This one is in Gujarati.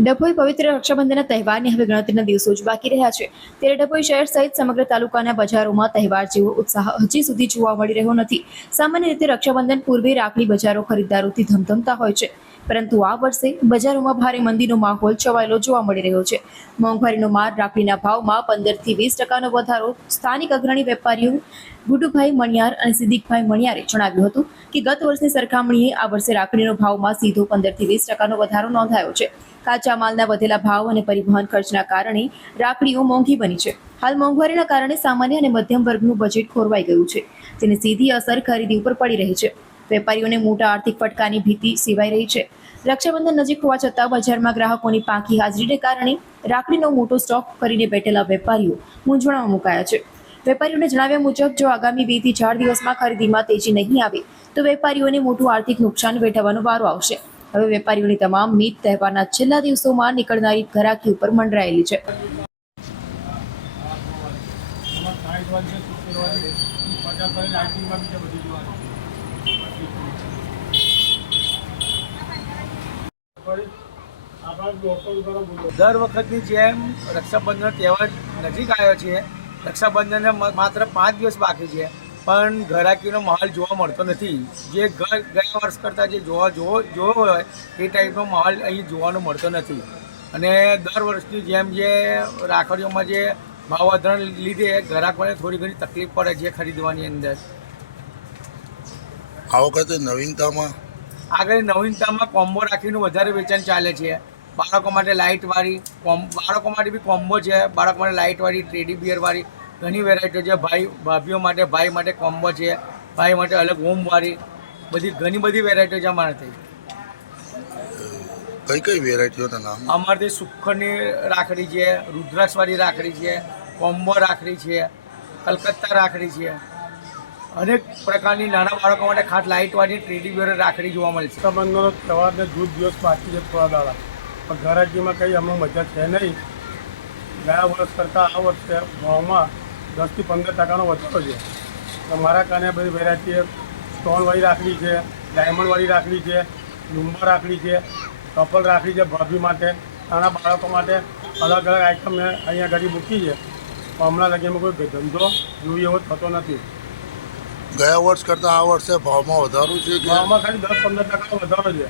ડભોઈ પવિત્ર રક્ષાબંધનના તહેવારની હવે ગણતરીના દિવસો જ બાકી રહ્યા છે ત્યારે ડભોઈ શહેર સહિત સમગ્ર તાલુકાના બજારોમાં તહેવાર જેવો ઉત્સાહ હજી સુધી જોવા મળી રહ્યો નથી। સામાન્ય રીતે રક્ષાબંધન પૂર્વે રાખડી બજારો ખરીદદારોથી ધમધમતા હોય છે, પરંતુ આ વર્ષે બજારોમાં ભારે મંદીનો માહોલ છવાયેલો જોવા મળી રહ્યો છે। મોંઘવારીનો માર, રાખડીના ભાવમાં 15 થી 20% વધારો। સ્થાનિક અગ્રણી વેપારીઓ ગુડુભાઈ મણિયાર અને સિદ્દીકભાઈ મણિયારે જણાવ્યું હતું કે ગત વર્ષની સરખામણીએ આ વર્ષે રાખડીનો ભાવમાં સીધો 15 થી 20% વધારો નોંધાયો છે। કાચા માલના વધેલા ભાવ અને પરિવહન ખર્ચના કારણે રાખડીઓ મોંઘી બની છે। હાલ મોંઘવારીના કારણે સામાન્ય અને મધ્યમ વર્ગનું બજેટ ખોરવાઈ ગયું છે, જેની સીધી અસર ખરીદી ઉપર પડી રહી છે। વેપારીઓને મોટા આર્થિક ફટકાની ભીતિ સેવાઈ રહી છે। રક્ષાબંધન નજીક હોવા છતાં બજારમાં ગ્રાહકોની પાંખી હાજરીને કારણે રાખડીનો મોટો સ્ટોક કરીને બેઠેલા વેપારીઓ મૂંઝવણમાં મુકાયા છે। વેપારીઓને જણાવ્યા મુજબ જો આગામી 2 થી 4 દિવસમાં ખરીદીમાં તેજી નહીં આવે તો વેપારીઓને મોટું આર્થિક નુકસાન વેઠવવાનો વારો આવશે। હવે વેપારીઓની તમામ મીત તહેવારના છેલ્લા દિવસોમાં નીકળનારી ઘરાકી ઉપર મંડરાયેલી છે। દર વખતની જેમ રક્ષાબંધનનો તહેવાર નજીક આવ્યો છે। રક્ષાબંધનને માત્ર 5 દિવસ બાકી છે, પણ ઘરાકીનો માહોલ જોવા મળતો નથી। જે ગયા વર્ષ કરતાં જે જોવો હોય એ ટાઈપનો માહોલ અહીં જોવાનો મળતો નથી। અને દર વર્ષની જેમ જે રાખડીઓમાં જે ભાવ વધારાને લીધે ગ્રાહકોને થોડી ઘણી તકલીફ પડે છે ખરીદવાની અંદર। આ વખતે નવીનતામાં કોમ્બો રાખીનું વધારે વેચાણ ચાલે છે। બાળકો માટે લાઇટવાળી બાળકો માટે બી કોમ્બો છે। બાળકો માટે લાઇટવાળી, ટેડી બિયરવાળી ઘણી વેરાયટીઓ છે। ભાભીઓ માટે, ભાઈ માટે કોમ્બો છે। ભાઈ માટે અલગ હોમવાળી ઘણી બધી વેરાયટીઓ છે અમારાથી। કઈ વેરાયટીઓના નામ? અમારાથી સુખની રાખડી છે, રુદ્રાક્ષવાળી રાખડી છે, કોમ્બો રાખડી છે, કલકત્તા રાખડી છે। અનેક પ્રકારની નાના બાળકો માટે ખાસ લાઇટવાળી ટેડી બિયર રાખડી જોવા મળે છે। રક્ષાબંધનનો તહેવારને 2 દિવસ બાકી છે, થોડા દાડા, પણ ઘરાકીમાં કંઈ અમને મજા છે નહીં। ગયા વર્ષ કરતાં આ વર્ષે ભાવમાં 10 થી 15% વધારો છે। મારા કારણે બધી વેરાયટી સ્ટોનવાળી રાખડી છે, ડાયમંડવાળી રાખડી છે, લુંબર રાખડી છે, કપલ રાખડી છે, ભાભી માટે, નાના બાળકો માટે અલગ અલગ આઈટમ મેં અહીંયા ઘડી મૂકી છે। પણ હમણાં લગીમાં કોઈ ધંધો જોઈએ એવો થતો નથી। ગયા વર્ષ કરતાં આ વર્ષે ભાવમાં વધારો છે કે? ભાવમાં ખાલી 10-15% વધારો છે।